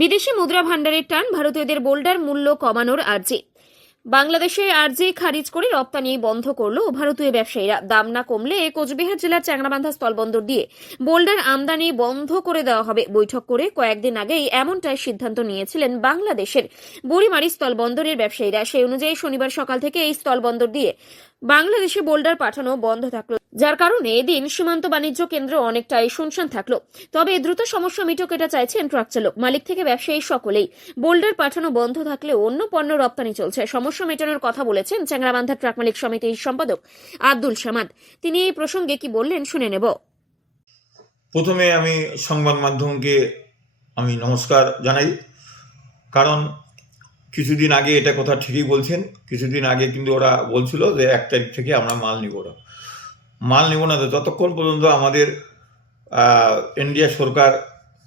বিদেশি মুদ্রা ভান্ডারের টান, ভারতীয়দের বোল্ডার মূল্য কমানোর আর্জি। বাংলাদেশের আর্জি খারিজ করে রপ্তানি বন্ধ করল ভারতীয় ব্যবসায়ীরা। দাম না কমলে কোচবিহার জেলার চ্যাংড়াবান্ধা স্থলবন্দর দিয়ে বোল্ডার আমদানি বন্ধ করে দেওয়া হবে। বৈঠক করে কয়েকদিন আগেই এমনটাই সিদ্ধান্ত নিয়েছিলেন বাংলাদেশের বুড়িমারি স্থলবন্দরের ব্যবসায়ীরা। সেই অনুযায়ী শনিবার সকাল থেকে এই স্থলবন্দর দিয়ে বাংলাদেশে বোল্ডার পাঠানো বন্ধ থাকলো, যার কারণে এদিন সীমান্ত বাণিজ্য কেন্দ্র অনেকটাই শুনশান থাকলো। তবে দ্রুত সমস্যা মিটুক এটা চাইছেন ট্রাক চালক, মালিক থেকে ব্যবসায়ী সকলেই। বোল্ডার পাঠানো বন্ধ থাকলেও অন্য পণ্য রপ্তানি চলছে। সমস্যা মেটানোর কথা বলেছেন চ্যাংড়াবান্ধা ট্রাক মালিক সমিতির সম্পাদক আব্দুল সামাদ। তিনি এই প্রসঙ্গে কি বললেন শুনে নেব। প্রথমে আমি সংবাদ মাধ্যমকে আমি নমস্কার জানাই, কারণ কিছুদিন আগে এটা কথা ঠিকই বলছেন। কিছুদিন আগে কিন্তু ওরা বলছিল যে 1 তারিখ থেকে আমরা মাল নিব না। যতক্ষণ পর্যন্ত আমাদের ইন্ডিয়া সরকার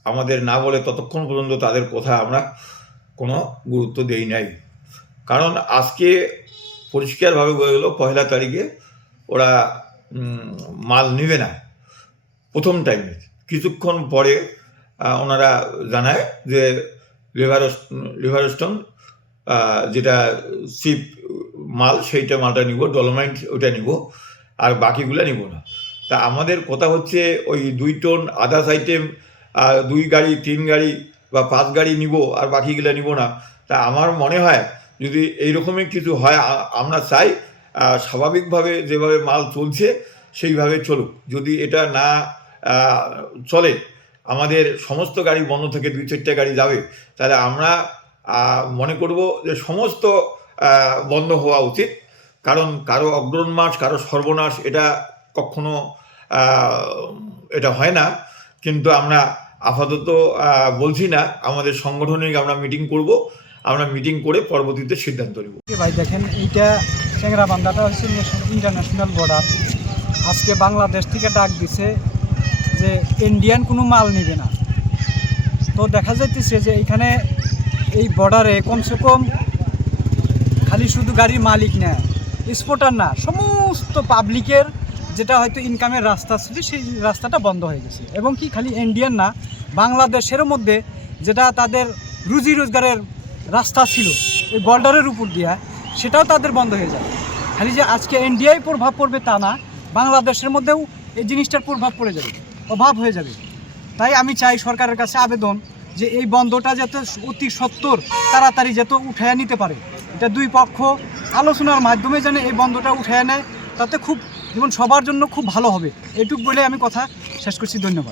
আমাদের না বলে ততক্ষণ পর্যন্ত তাদের কথা আমরা কোনো গুরুত্ব দেই নাই। কারণ আজকে পরিষ্কারভাবে বলে গেল 1 তারিখে ওরা মাল নেবে না প্রথম টাইমে। কিছুক্ষণ পরে ওনারা জানায় যে লিভারস্টোন যেটা চিপ মাল সেইটা মালটা নিব, ডলোমাইট ওইটা নিব, আর বাকিগুলো নিব না। তা আমাদের কথা হচ্ছে ওই 2 টন আদার্স আইটেম 2 গাড়ি 3 গাড়ি বা 5 গাড়ি নিব আর বাকিগুলো নিব না। তা আমার মনে হয় যদি এইরকমই কিছু হয়, আমরা চাই স্বাভাবিকভাবে যেভাবে মাল চলছে সেইভাবে চলুক। যদি এটা না চলে, আমাদের সমস্ত গাড়ি বন্ধ থেকে 2-4টা গাড়ি যাবে, তাহলে আমরা মনে করব যে সমস্ত বন্ধ হওয়া উচিত। কারণ কারো অগ্রহণ কারো সর্বনাশ এটা কখনো এটা হয় না। কিন্তু আমরা আপাতত বলছি না, আমাদের সংগঠনিক আমরা মিটিং করব, আমরা মিটিং করে পরবর্তীতে সিদ্ধান্ত নেব। ভাই দেখেন, এইটা চ্যাংড়াবান্ধাটা হচ্ছে ইন্টারন্যাশনাল বর্ডার। আজকে বাংলাদেশ থেকে ডাক দিছে যে ইন্ডিয়ান কোনো মাল নেবে না। তো দেখা যাইতেছে যে এইখানে এই বর্ডারে কমসে কম খালি শুধু গাড়ির মালিক না, এক্সপোর্টার না, সমস্ত পাবলিকের যেটা হয়তো ইনকামের রাস্তা ছিল সেই রাস্তাটা বন্ধ হয়ে গেছে। এবং কি খালি ইন্ডিয়ান না, বাংলাদেশের মধ্যে যেটা তাদের রুজি রোজগারের রাস্তা ছিল এই বর্ডারের উপর দিয়া, সেটাও তাদের বন্ধ হয়ে যাবে। খালি যে আজকে ইন্ডিয়ায় প্রভাব পড়বে তা না, বাংলাদেশের মধ্যেও এই জিনিসটার প্রভাব পড়ে যাবে, অভাব হয়ে যাবে। তাই আমি চাই সরকারের কাছে আবেদন যে এই বন্ধটা যাতে অতি সত্বর তাড়াতাড়ি যাতে উঠাইয়া নিতে পারে। এটা 2 পক্ষ আলোচনার মাধ্যমে যেন এই বন্ধটা উঠাইয়া নেয়, তাতে খুব যেমন সবার জন্য খুব ভালো হবে। এইটুকু বলে আমি কথা শেষ করছি। ধন্যবাদ।